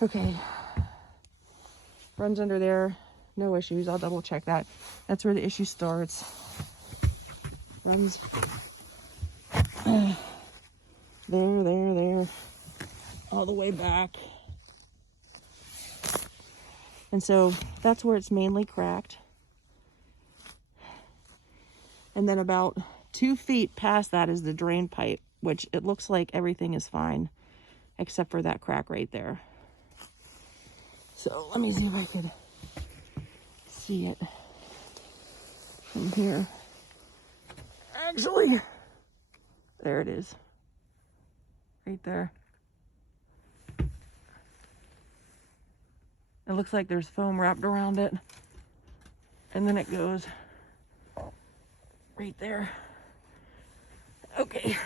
Okay. Runs under there. No issues. I'll double check that. That's where the issue starts. Runs there. All the way back. And so that's where it's mainly cracked. And then about 2 feet past that is the drain pipe, which it looks like everything is fine except for that crack right there. So let me see if I could see it from here. Actually, there it is. Right there. It looks like there's foam wrapped around it. And then it goes right there. Okay.